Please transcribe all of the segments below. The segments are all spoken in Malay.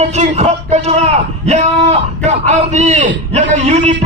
ke cingkot ke juga ya ke ardi ya ke UDP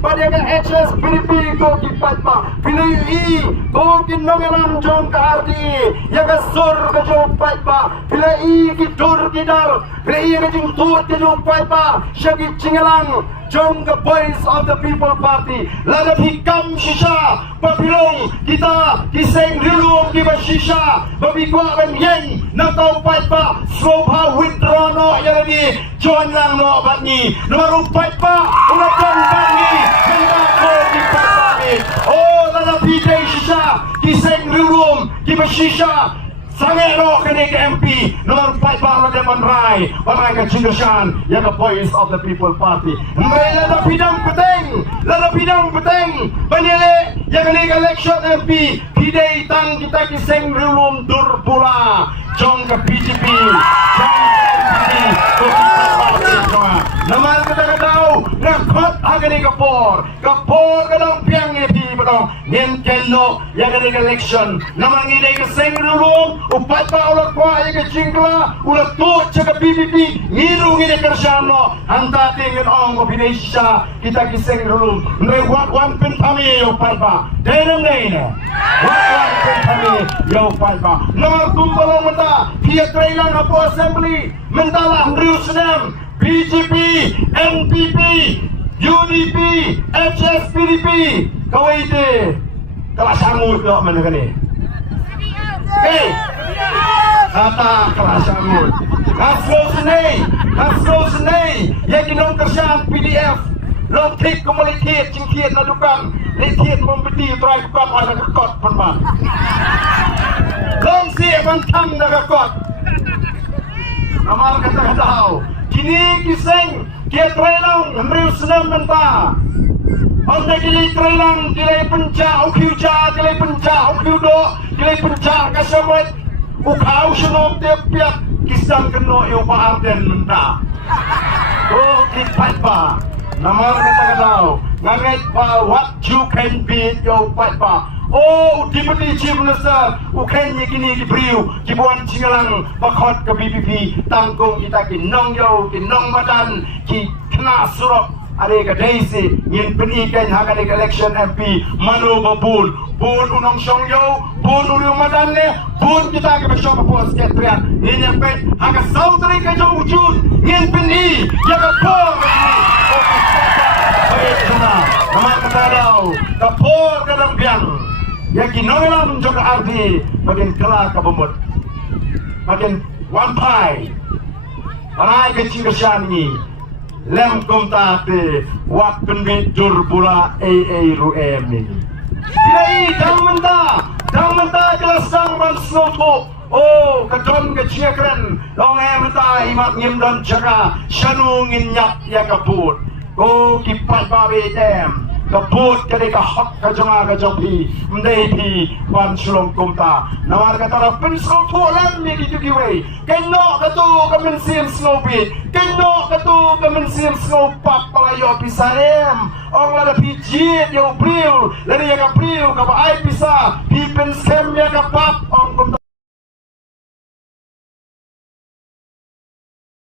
pada ke HS PDP ko kipat pa pilih ko kinongelam jong ke ardi ya ke sur ke jopat pa pilih ki dur kidar pilih ke jing tur ke jopat pa syaki cingelang jong ke Voice of the People Party lada hikam shisha papilong kita kiseng rilung di shisha babi kwa ben yen na tau pat pa slopa withdraw no yang ni join lang no bat ni nomor pat pa una jon bat ni kaya ko di pat pa ni oh lada PJ shisha kiseng rilung di shisha sangat no kini ke MP nomor 4 bahawa depan rai ke Cinggashan yang ke Voice of the People Party lada bidang penting banyale yang kini ke election MP pidai tang kita kiseng rilum dur pula jong ke BJP jong ke NPP nama kita tahu nakot agani kapor kadang piang ngepi betul nyen kenno yang kini ke election nama ngidai kiseng rilum upat pa ulat kwa yang ke Cingkla ulat tu cakap BBP ngiru ngidai kerjano hanta tingin ong ko pinesya kita kiseng rilum wan pin kami upat pa denam nene wan pin kami upat pa nomor tumbalong mata pia trailang apo assembly mentalah riu senam BJP, NPP, UDP, HS, PDP kawai ite kelas anggur kau mana kan ni kata kelas anggur kasro senai yang kinong kerjaan PDF long tik komunitas cingkiat ladukan litiat membeti try bukan ada kekot penman long si mantam dah kekot nama kata tahu kini kiseng dia trailang meriu senam mentah orang kini trailang kilai penca ukiuja kilai penca ukiudo kilai penca kasamait ukau senam tepiak kisang keno yo pa arden mentah oh kipat pa nama kata tahu ngait pa what you can be yo pat pa oh Deputy Chief Minister ukenya kini kibriu kibuan Cinggalang bakot ke BPP tangkung kita kinong yo kinong madan ki kena surok ada ke daisy ngin penikan hak ada election MP manu babun bun unong song yo bun ulu madan ne bun kita ke besok apa sekretariat ni nyampe hak saudari ke jong wujud ngin peni ya ke por nama kata tahu kapor kadang biang yang kinongelam juga arti bagian kelak kebumut bagian wampai parai ke Cinggashan ni lem komtate wak penbit jur pula ruem ni pilai dang menta jelas sang man sloto oh kedon ke Cingakren dong menta imat ngim dan jaga syanu nginyak ya kaput oh kipat babe tem kaput ketika hak kajonga kajopi mendei wan sulong kumta nawar kata pensel tualan mi gitu giwe keno katu kemensim snowbit keno katu kemensim snowpak palayo pisarem ong lada pijit yo bril lari ya kapriu kapa ai pisa pi pensem ya kapap ong kumta